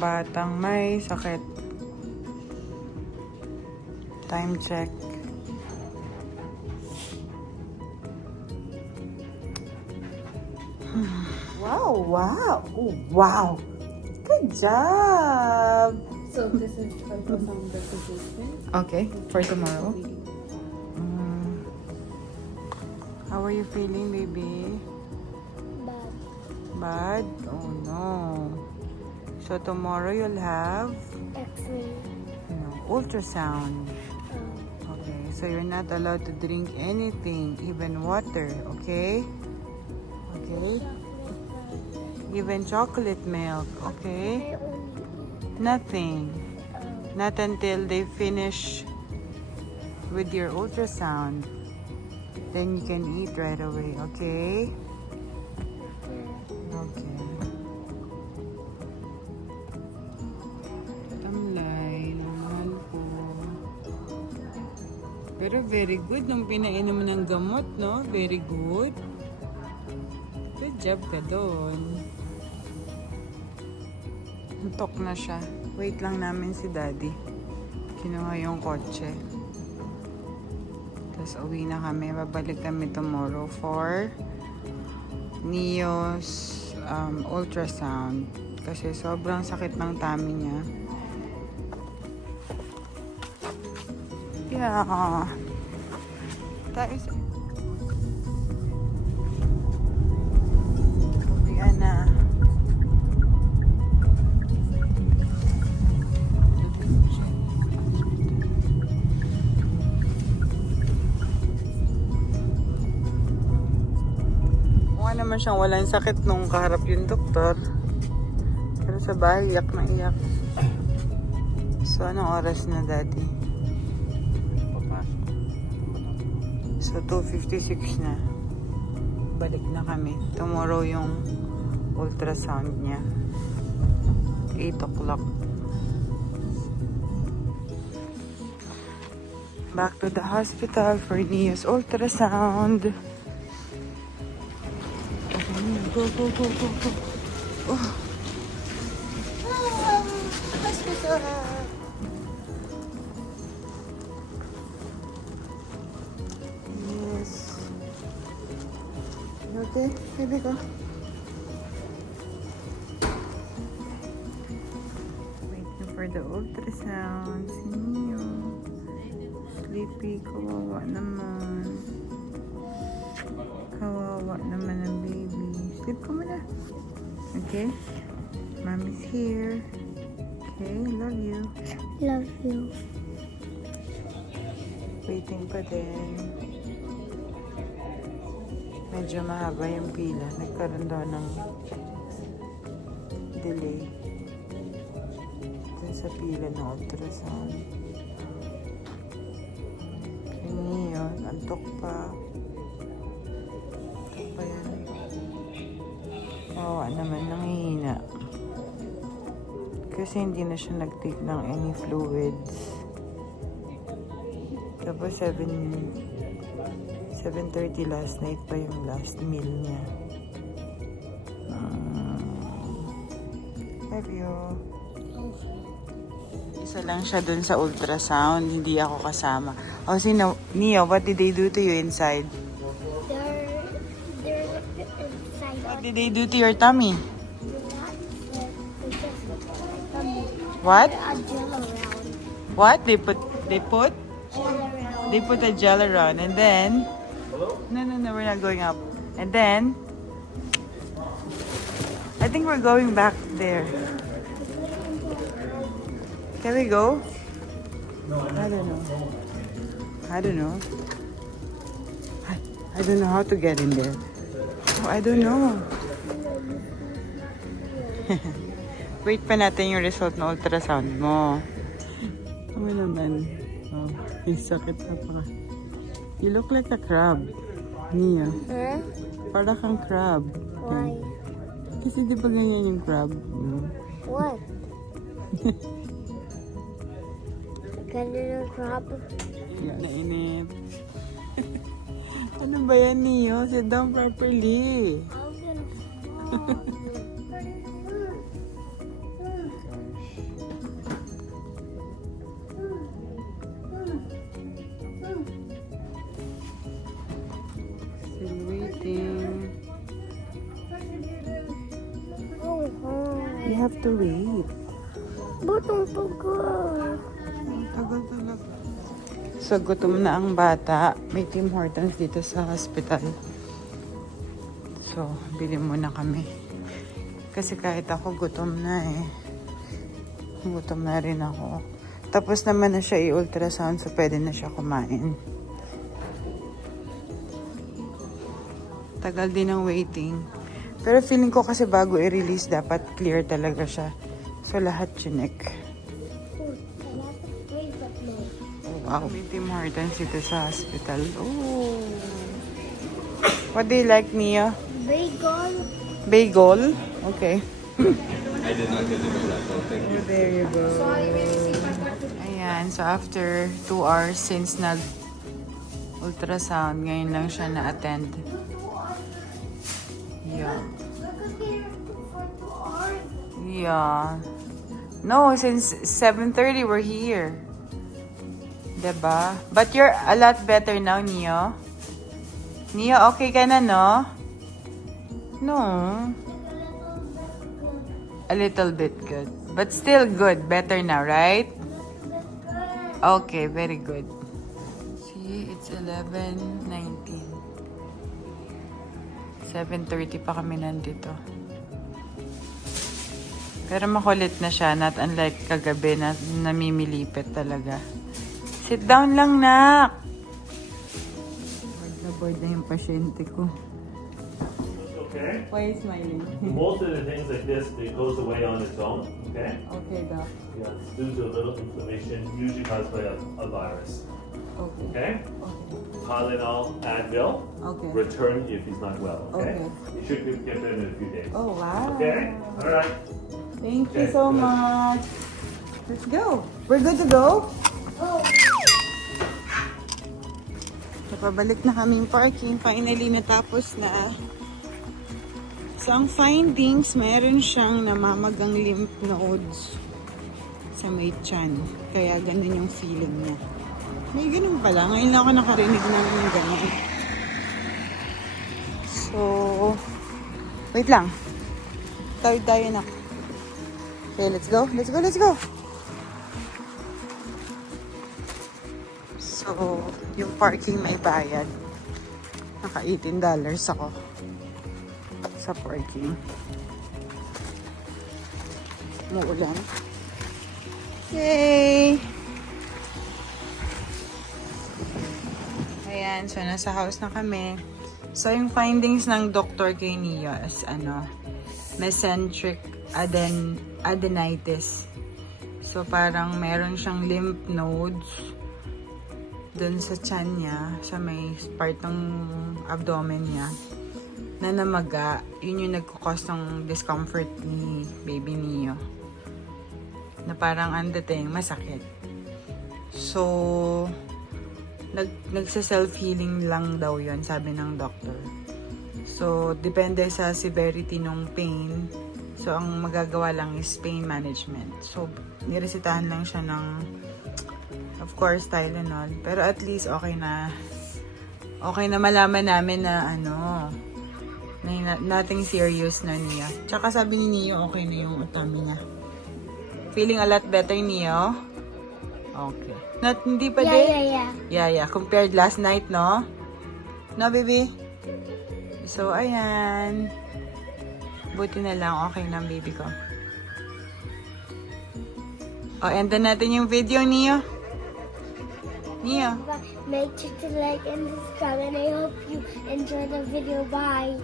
batang may sakit. Time check. Wow, wow, oh, wow. Good job. So this is ultrasound representation. Okay, for tomorrow. How are you feeling, baby? Bad. Bad? Oh no. So tomorrow you'll have X-ray. ultrasound. Um, Okay, so you're not allowed to drink anything, even water, okay? Okay? Even chocolate milk, okay? I only Nothing. Not until they finish with your ultrasound. Then you can eat right away, okay? Okay. Tamlay, mahal po. Pero very good nung pinainom mo ng gamot, no? Very good. Good job ka doon. Antok na siya. Wait lang namin si Daddy. Kinuha yung kotse. Tapos uwi na kami. Babalik kami tomorrow for Neo's ultrasound. Kasi sobrang sakit ng tummy niya. Yeah. Tayo sa... Uwian na. Mukha naman siyang walang sakit nung kaharap yung doktor. Pero sa bahay, iyak na iyak. So, anong oras na, Daddy? So, 2:56 na. Balik na kami. Tomorrow yung ultrasound niya. 8 o'clock. Back to the hospital for Neo's ultrasound. Go, go, go, go, go. Oh. Hospital. Yes. You okay? Baby, go. Waiting for the ultrasound. Si Neo. Sleepy. Kawawa naman. Kawawa naman ang baby. Sleep ka muna. Okay? Mommy's here. Okay, love you. love you. Waiting pa din. Medyo mahaba yung pila. Nagkaroon daw ng delay. Dun sa pila ng ultrasound. Hindi yun. Antok pa. Antok pa yan. Oo, naman. Nanghihina. Kasi hindi na siya nag-take ng any fluids. Tapos 7:30 last night pa yung last meal niya. Love you. Isa lang siya dun sa ultrasound. Hindi ako kasama. O, Neo, what did they do to you inside? They're inside. What did they do to your tummy? What? What? A gel around. What? They put Gel around. They put a gel around and then... No, we're not going up. And then... I think we're going back there. Can we go? I don't know. I don't know. I don't know how to get in there. Oh, I don't know. Wait pa natin yung result ng ultrasound mo. Ano naman? Oh, yung sakit na pa. You look like a crab. Nia. Huh? Para kang crab. Why? Kasi di ba ganyan yung crab? What? Ganun ang crab? Nainip. Ano ba yan, Neo? Sit down properly. I'm gonna fall. Still waiting. Oh, You have to wait. butong pugo. Tagal talaga. So, gutom na ang bata. May Tim Hortons dito sa hospital. So, bili muna kami. Kasi kahit ako gutom na eh. Gutom na rin ako. Tapos naman na siya i-ultrasound, so pwede na siya kumain. Tagal din ang waiting. Pero feeling ko kasi bago i-release, dapat clear talaga siya. So, lahat chinek. Wow. May Tim Hortons dito sa hospital. Oh. What do you like, Mia? Bagel. Bagel? Okay. I did not get to do that though. Thank you. Oh, there you go. Ayan, so after 2 hours since nag-ultrasound, ngayon lang siya na-attend. Yeah. Yeah. No, since 7:30 we're here. Diba? But you're a lot better now, Neo. Neo, okay ka na, no? No. A little bit good. But still good. Better now, right? Okay, very good. See, it's 11:19. 7:30 pa kami nandito. Pero makulit na siya. Not unlike kagabi na namimilipit talaga. Sit down lang, nak! Bored na bored na yung pasyente ko. Okay. Why is smiling? Most of the things like this, it goes away on its own. Okay. Okay, doc. Yeah, it's due to a little inflammation, usually caused by a virus. Okay. Okay. Okay. Tylenol, Advil. Okay. Return if he's not well. Okay. Okay. You should get better in a few days. Oh, wow. Okay. All right. Thank you Okay, so good. much. Let's go. We're good to go? Oh. So, pabalik na kaming parking. Finally, natapos na. So, ang findings, meron siyang namamagang lymph nodes sa may tiyan. Kaya ganun yung feeling niya. May ganun pala. Ngayon lang ako nakarinig ng ganun. So, wait lang. Tawid tayo na. Okay, let's go. Let's go, let's go. So, yung parking may bayad. Naka $18 ako sa parking. Muulan. Yay! Ayan, so nasa house na kami. So, yung findings ng doctor kay Nia is mesenteric adenitis. So, parang meron siyang lymph nodes dun sa tiyan niya, sa may part ng abdomen niya, na namaga. Yun yung nagkukos ng discomfort ni baby Neo. Na parang ang dating, masakit. So, nagsa-self-healing lang daw yun, sabi ng doctor. So, depende sa severity ng pain. So, ang magagawa lang is pain management. So, niresitahan lang siya ng, of course, Tylenol. Pero at least okay na malaman namin na nothing serious na niya. Tsaka sabi ni Neo, okay na yung tummy niya. Feeling a lot better, Neo? Okay. Hindi pa din? Yeah. Compared last night, no? No, baby? So, ayan. Buti na lang, okay na ang baby ko. End na natin yung video, Neo. Neo. Make sure to like and subscribe, and I hope you enjoy the video. Bye.